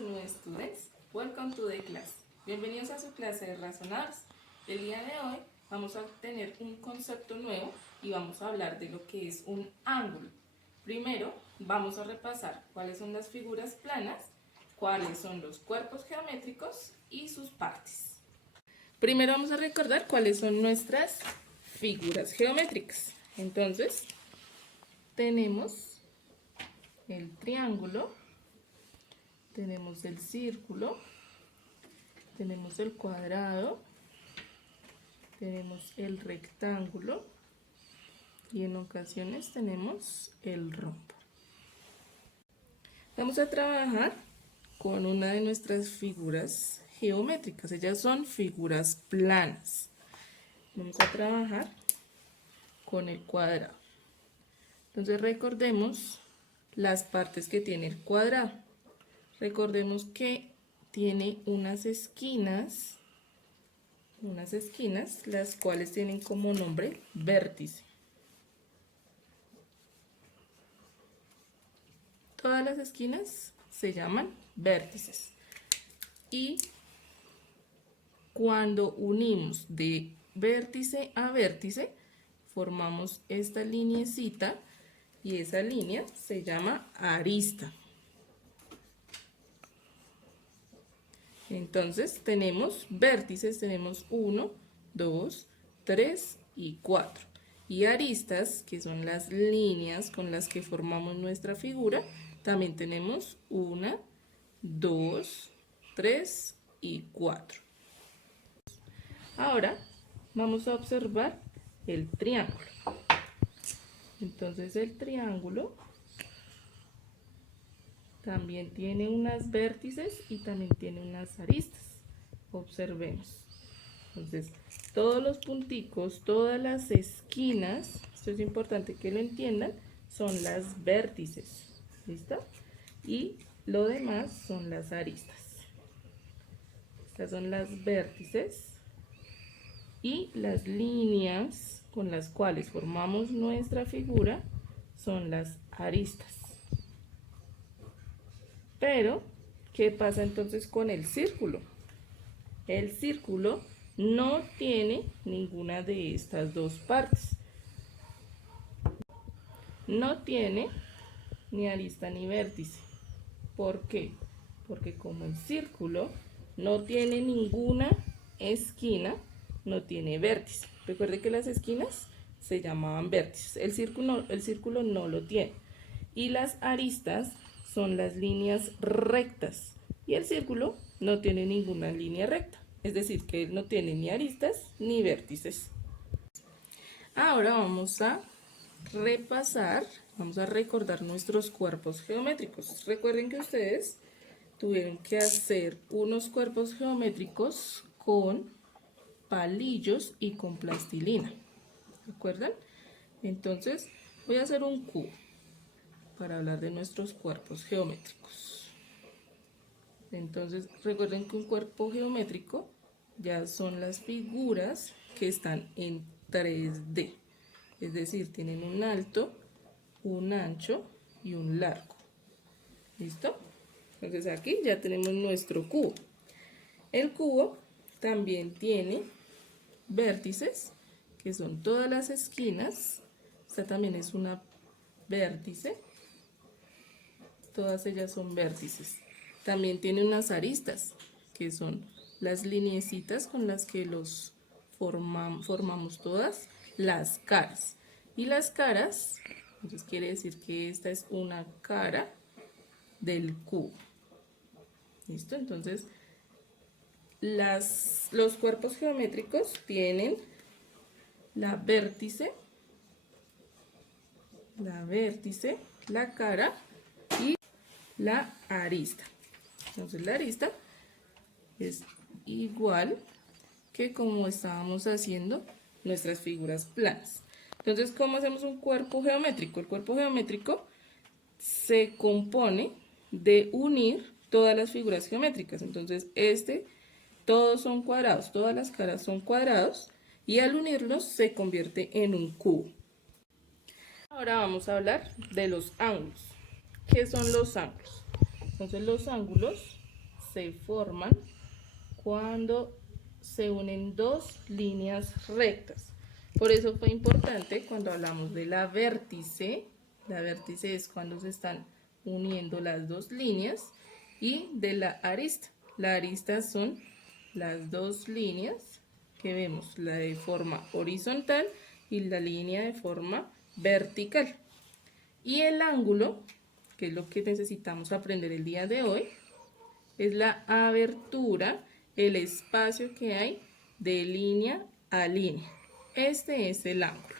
new students, welcome to the class. Bienvenidos a su clase de razonables. El día de hoy vamos a tener un concepto nuevo y vamos a hablar de lo que es un ángulo. Primero vamos a repasar cuáles son las figuras planas, cuáles son los cuerpos geométricos y sus partes. Primero vamos a recordar cuáles son nuestras figuras geométricas. Entonces, tenemos el triángulo, tenemos el círculo, tenemos el cuadrado, tenemos el rectángulo y en ocasiones tenemos el rombo. Vamos a trabajar con una de nuestras figuras geométricas. Ellas son figuras planas. Vamos a trabajar con el cuadrado. Entonces recordemos las partes que tiene el cuadrado. Recordemos que tiene unas esquinas, las cuales tienen como nombre vértice. Todas las esquinas se llaman vértices. Y cuando unimos de vértice a vértice, formamos esta lineecita y esa línea se llama arista. Entonces tenemos vértices, tenemos 1, 2, 3 y 4. Y aristas, que son las líneas con las que formamos nuestra figura, también tenemos 1, 2, 3 y 4. Ahora vamos a observar el triángulo. Entonces el triángulo también tiene unas vértices y también tiene unas aristas. Observemos. Entonces, todos los punticos, todas las esquinas, esto es importante que lo entiendan, son las vértices. ¿Listo? Y lo demás son las aristas. Estas son las vértices y las líneas con las cuales formamos nuestra figura son las aristas. Pero, ¿qué pasa entonces con el círculo? El círculo no tiene ninguna de estas dos partes. No tiene ni arista ni vértice. ¿Por qué? Porque como el círculo no tiene ninguna esquina, no tiene vértice. Recuerde que las esquinas se llamaban vértices. El círculo no lo tiene. Y las aristas son las líneas rectas. Y el círculo no tiene ninguna línea recta. Es decir, que no tiene ni aristas ni vértices. Ahora vamos a repasar, vamos a recordar nuestros cuerpos geométricos. Recuerden que ustedes tuvieron que hacer unos cuerpos geométricos con palillos y con plastilina. ¿Recuerdan? Entonces voy a hacer un cubo para hablar de nuestros cuerpos geométricos. Entonces recuerden que un cuerpo geométrico ya son las figuras que están en 3D. Es decir, tienen un alto, un ancho y un largo. ¿Listo? Entonces aquí ya tenemos nuestro cubo. El cubo también tiene vértices, que son todas las esquinas. Esta también es una vértice. Todas ellas son vértices. También tiene unas aristas, que son las lineecitas con las que los formamos todas las caras. Y las caras, entonces quiere decir que esta es una cara del cubo. ¿Listo? Entonces, los cuerpos geométricos tienen la vértice, la cara y la arista. Entonces la arista es igual que como estábamos haciendo nuestras figuras planas. Entonces, ¿cómo hacemos un cuerpo geométrico? El cuerpo geométrico se compone de unir todas las figuras geométricas. Entonces, todos son cuadrados, todas las caras son cuadrados y al unirlos se convierte en un cubo. Ahora vamos a hablar de los ángulos. ¿Qué son los ángulos? Entonces los ángulos se forman cuando se unen dos líneas rectas. Por eso fue importante cuando hablamos de la vértice es cuando se están uniendo las dos líneas, y de la arista. La arista son las dos líneas que vemos, la de forma horizontal y la línea de forma vertical. Y el ángulo, que es lo que necesitamos aprender el día de hoy, es la abertura, el espacio que hay de línea a línea. Este es el ángulo.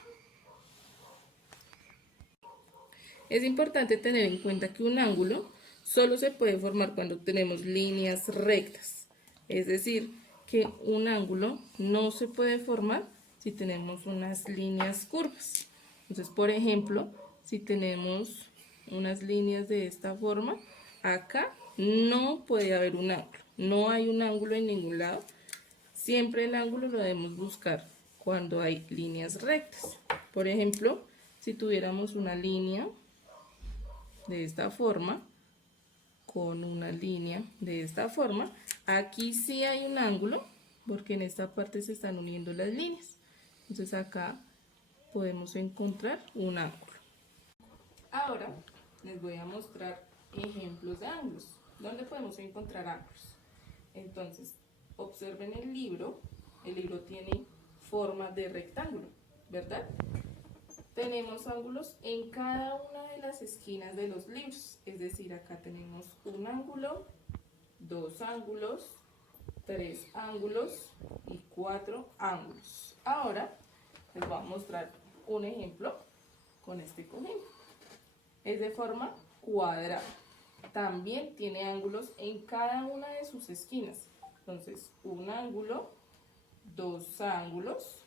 Es importante tener en cuenta que un ángulo solo se puede formar cuando tenemos líneas rectas. Es decir, que un ángulo no se puede formar si tenemos unas líneas curvas. Entonces, por ejemplo, si tenemos unas líneas de esta forma, acá no puede haber un ángulo. No hay un ángulo en ningún lado. Siempre el ángulo lo debemos buscar cuando hay líneas rectas. Por ejemplo, si tuviéramos una línea de esta forma, con una línea de esta forma, aquí sí hay un ángulo, porque en esta parte se están uniendo las líneas. Entonces acá podemos encontrar un ángulo. Ahora les voy a mostrar ejemplos de ángulos. ¿Dónde podemos encontrar ángulos? Entonces, observen el libro tiene forma de rectángulo, ¿verdad? Tenemos ángulos en cada una de las esquinas de los libros, es decir, acá tenemos un ángulo, dos ángulos, tres ángulos y cuatro ángulos. Ahora les voy a mostrar un ejemplo con este cojín. Es de forma cuadrada. También tiene ángulos en cada una de sus esquinas. Entonces, un ángulo, dos ángulos,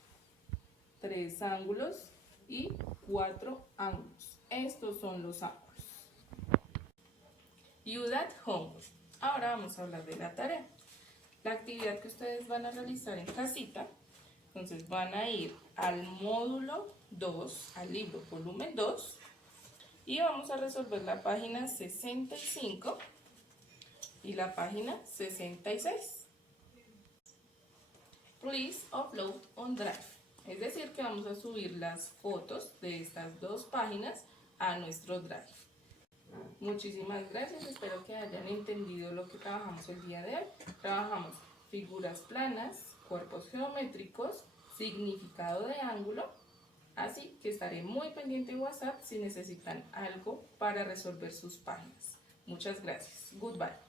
tres ángulos y cuatro ángulos. Estos son los ángulos. You that homework. Ahora vamos a hablar de la tarea. La actividad que ustedes van a realizar en casita. Entonces van a ir al módulo 2, al libro volumen 2, y vamos a resolver la página 65 y la página 66. Please upload on Drive. Es decir, que vamos a subir las fotos de estas dos páginas a nuestro Drive. Muchísimas gracias, espero que hayan entendido lo que trabajamos el día de hoy. Trabajamos figuras planas, cuerpos geométricos, significado de ángulo, así que estaré muy pendiente en WhatsApp si necesitan algo para resolver sus páginas. Muchas gracias. Goodbye.